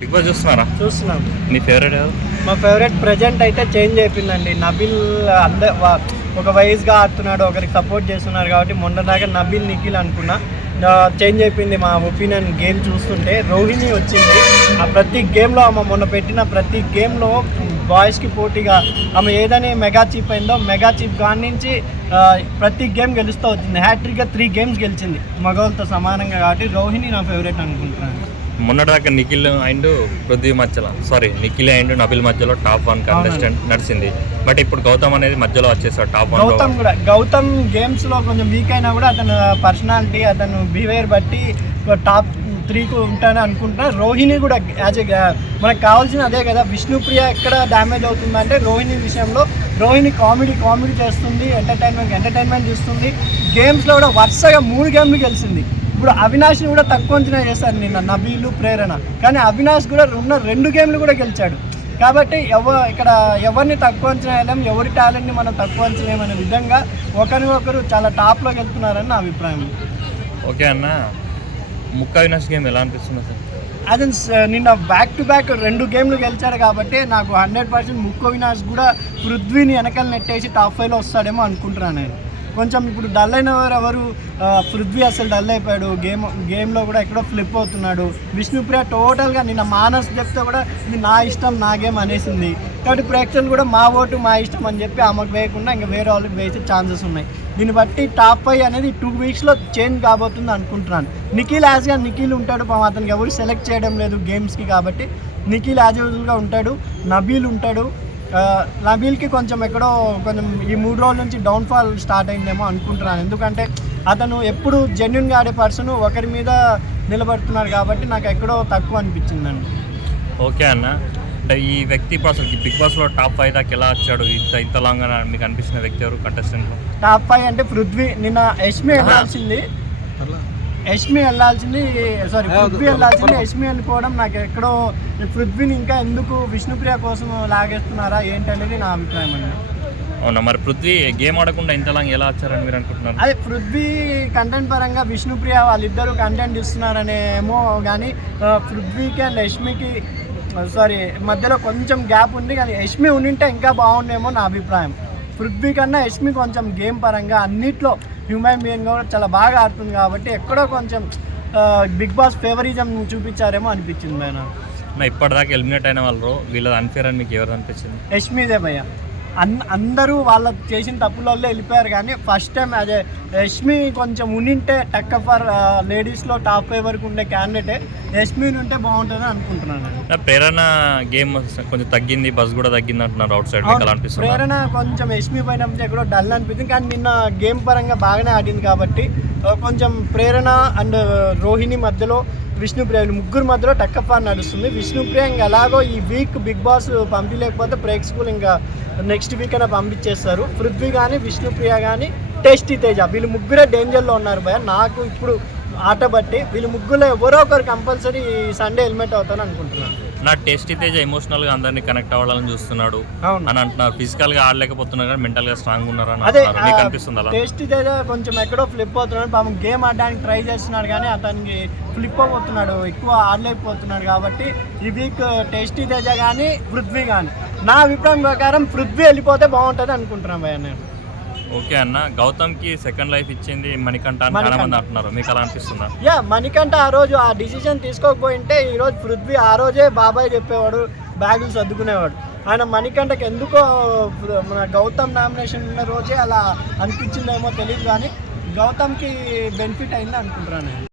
Big boss చూస్తున్నాం. నీ favourite ఎవరు? మా ఫేవరెట్ ప్రజెంట్ అయితే చేంజ్ అయిపోయిందండి. నబిల్ ఒక వయసుగా ఆడుతున్నాడు, ఒకరికి సపోర్ట్ చేస్తున్నారు కాబట్టి మొన్నదాకా నబిల్ నిఖిల్ అనుకున్నా. చేంజ్ అయిపోయింది మా ఒపీనియన్. గేమ్ చూస్తుంటే రోహిణి వచ్చింది. ఆ ప్రతి గేమ్లో ఆమె మొన్న పెట్టిన ప్రతి గేమ్లో బాయ్స్కి పోటీగా ఆమె ఏదైనా మెగా చీప్ అయిందో మెగా చీప్ కాడి నుంచి ప్రతి గేమ్ గెలుస్తూ వచ్చింది. హ్యాట్రిక్గా 3 గేమ్స్ గెలిచింది మగవాళ్ళతో సమానంగా. కాబట్టి రోహిణి నా ఫేవరెట్ అనుకుంటున్నాను. మొన్నటిదాకా నిఖిల్ అండ్ పృథ్వీ మధ్యలో నిఖిల్ అండ్ నబిల్ మధ్యలో టాప్ 1 కంటెస్టెంట్ నడిచింది. బట్ ఇప్పుడు గౌతమ్ అనేది మధ్యలో వచ్చేసాడు టాప్ 1. గౌతమ్ గేమ్స్లో కొంచెం వీక్ అయినా కూడా అతను పర్సనాలిటీ, అతను బిహేవియర్ బట్టి టాప్ 3కు ఉంటానని అనుకుంటున్నా. రోహిణి కూడా మనకు కావాల్సిన అదే కదా. విష్ణుప్రియ ఎక్కడ డ్యామేజ్ అవుతుందంటే రోహిణి విషయంలో. రోహిణి కామెడీ చేస్తుంది, ఎంటర్టైన్మెంట్ ఇస్తుంది. గేమ్స్లో కూడా వరుసగా 3 గేమ్లు గెలిచింది. ఇప్పుడు అవినాష్ని కూడా తక్కువ అంచనా చేశారు నిన్న నబీలు, ప్రేరణ. కానీ అవినాష్ కూడా 2 గేమ్లు కూడా గెలిచాడు. కాబట్టి ఇక్కడ ఎవరిని తక్కువ అంచనా వేయలేం, ఎవరి టాలెంట్ని మనం తక్కువ అంచనా వేయమనే విధంగా ఒకరినొకరు చాలా టాప్లోకి వెళ్తున్నారని నా అభిప్రాయం. ఓకే అన్న, ముక్క అవినాష్ గేమ్ ఎలా అనిపిస్తుంది సార్? అది నిన్న బ్యాక్ టు బ్యాక్ 2 గేమ్లు గెలిచాడు కాబట్టి నాకు 100% ముక్క అవినాష్ కూడా పృథ్వీని వెనకాల నెట్టేసి టాప్ 5లో వస్తాడేమో అనుకుంటున్నాను నేను. కొంచెం ఇప్పుడు డల్ అయిన ఎవరు పృథ్వీ అసలు డల్ అయిపోయాడు. గేమ్లో కూడా ఎక్కడో ఫ్లిప్ అవుతున్నాడు. విష్ణుప్రియ టోటల్గా నిన్న మానస్ చెప్తే కూడా ఇది నా ఇష్టం, నా గేమ్ అనేసింది. కాబట్టి ప్రేక్షకులు కూడా మా ఓటు మా ఇష్టం అని చెప్పి ఆమెకు వేయకుండా ఇంకా వేరే వాళ్ళకి వేసే ఛాన్సెస్ ఉన్నాయి. దీన్ని బట్టి టాప్ 5 అనేది 2 వీక్స్లో చేంజ్ కాబోతుంది అనుకుంటున్నాను. నిఖిల్ ఉంటాడు. అతనికి ఎవరు సెలెక్ట్ చేయడం లేదు గేమ్స్కి కాబట్టి నిఖిల్ యాజ్ యూజువల్గా ఉంటాడు. నబీల్ ఉంటాడు. నబీల్కి కొంచెం ఈ 3 రోజుల నుంచి డౌన్ఫాల్ స్టార్ట్ అయిందేమో అనుకుంటున్నాను. ఎందుకంటే అతను ఎప్పుడు జెన్యున్గా ఆడే పర్సన్ ఒకరి మీద నిలబడుతున్నారు కాబట్టి నాకు ఎక్కడో తక్కువ అనిపించిందండి. ఓకే అన్న, అంటే ఈ వ్యక్తి ఇప్పుడు అసలు బిగ్ బాస్లో టాప్ 5 దాకా ఎలా వచ్చాడు? ఇంత లాంగ్ మీకు అనిపించిన వ్యక్తి ఎవరు కంటెస్టెంట్లో? టాప్ 5 అంటే పృథ్వీ. నిన్న పృథ్వీ వెళ్ళాల్సింది. యష్మి అనుకోవడం నాకు ఎక్కడో పృథ్వీని ఇంకా ఎందుకు విష్ణుప్రియ కోసం లాగేస్తున్నారా ఏంటనేది నా అభిప్రాయం అండి. అవునా, మరి పృథ్వీ గేమ్ ఆడకుండా ఇంతలాగా ఎలా వచ్చారని మీరు అనుకుంటున్నారు? అదే పృథ్వీ కంటెంట్ పరంగా విష్ణుప్రియ వాళ్ళిద్దరూ కంటెంట్ ఇస్తున్నారనేమో. కానీ పృథ్వీకి అండ్ యష్మికి మధ్యలో కొంచెం గ్యాప్ ఉంది. కానీ యష్మి ఉండింటే ఇంకా బాగుండేమో నా అభిప్రాయం. పృథ్వీ కన్నా యష్మి కొంచెం గేమ్ పరంగా అన్నిట్లో హ్యూమన్ బీయింగ్ కూడా చాలా బాగా ఆడుతుంది కాబట్టి ఎక్కడో కొంచెం బిగ్ బాస్ ఫేవరిజం చూపించారేమో అనిపించింది భయ్య. ఇప్పటిదాకా ఎలిమినేట్ అయిన వాళ్ళు వీళ్ళది అన్ఫేర్ అని మీకు ఎవరు అనిపించింది? యష్మిదే భయ్య. అందరూ వాళ్ళ చేసిన తప్పులలో వెళ్ళిపోయారు. కానీ ఫస్ట్ టైం అదే యష్మి కొంచెం ఉండింటే టక్ ఫర్ లేడీస్లో టాప్ 5 వరకు ఉండే క్యాండిడేటే యష్మి ఉంటే బాగుంటుందని అనుకుంటున్నాను. ప్రేరణ గేమ్ కొంచెం తగ్గింది, బస్ కూడా తగ్గింది అంటున్నారు అవుట్ సైడ్. అనిపిస్తుంది ప్రేరణ కొంచెం యష్మి పైన ఎక్కడో డల్ అనిపించింది. కానీ నిన్న గేమ్ పరంగా బాగానే ఆడింది కాబట్టి కొంచెం ప్రేరణ అండ్ రోహిణి మధ్యలో విష్ణుప్రియ ముగ్గురు మధ్యలో టక్కఫార్ నడుస్తుంది. విష్ణుప్రియ ఇంకా ఎలాగో ఈ వీక్ బిగ్ బాస్ పంపించలేకపోతే ప్రేక్షకులు ఇంకా నెక్స్ట్ వీక్ అయినా పంపించేస్తారు. పృథ్వీ కానీ విష్ణుప్రియ కానీ టేస్టీ తేజ వీళ్ళు ముగ్గురే డేంజర్లో ఉన్నారు భయ. నాకు ఇప్పుడు ఆట బట్టి వీళ్ళు ముగ్గురులో ఎవరో ఒకరు కంపల్సరీ సండే హెల్మెట్ అవుతాను అనుకుంటున్నాను. నా టేస్టీ తేజ ఎమోషనల్గా అందరినీ కనెక్ట్ అవ్వాలని చూస్తున్నాడు అని అంటున్నారు. ఫిజికల్గా ఆడలేకపోతున్నారు కానీ మెంటల్గా స్ట్రాంగ్ ఉన్నారు అని అనిపిస్తుంది. అలా టేస్టీ తేజ కొంచెం ఎక్కడో ఫ్లిప్ అవుతున్నాడు. పాపం గేమ్ ఆడడానికి ట్రై చేస్తున్నాడు కానీ అతనికి ఫ్లిప్ అయిపోతున్నాడు, ఎక్కువ ఆడలేకపోతున్నాడు. కాబట్టి ఈ వీక్ టేస్టీ తేజ కానీ పృథ్వీ కానీ నా అభిప్రాయం ప్రకారం పృథ్వీ వెళ్ళిపోతే బాగుంటుంది అనుకుంటున్నాను భయ్య నేను. ఓకే అన్న, గౌతమ్కి సెకండ్ లైఫ్ ఇచ్చింది మణికంఠ అని చాలా మంది అంటున్నారు. మీకు అలా అనిపిస్తుందా? మణికంఠ ఆ రోజు ఆ డిసిజన్ తీసుకోకపోయింటే ఈరోజు పృథ్వీ ఆ రోజే బాబాయ్ చెప్పేవాడు, బ్యాగులు సర్దుకునేవాడు. ఆయన మణికంఠకి ఎందుకో మన గౌతమ్ నామినేషన్ ఉన్న రోజే అలా అనిపించిందేమో తెలియదు. కానీ గౌతమ్కి బెనిఫిట్ అయింది అనుకుంటున్నాను.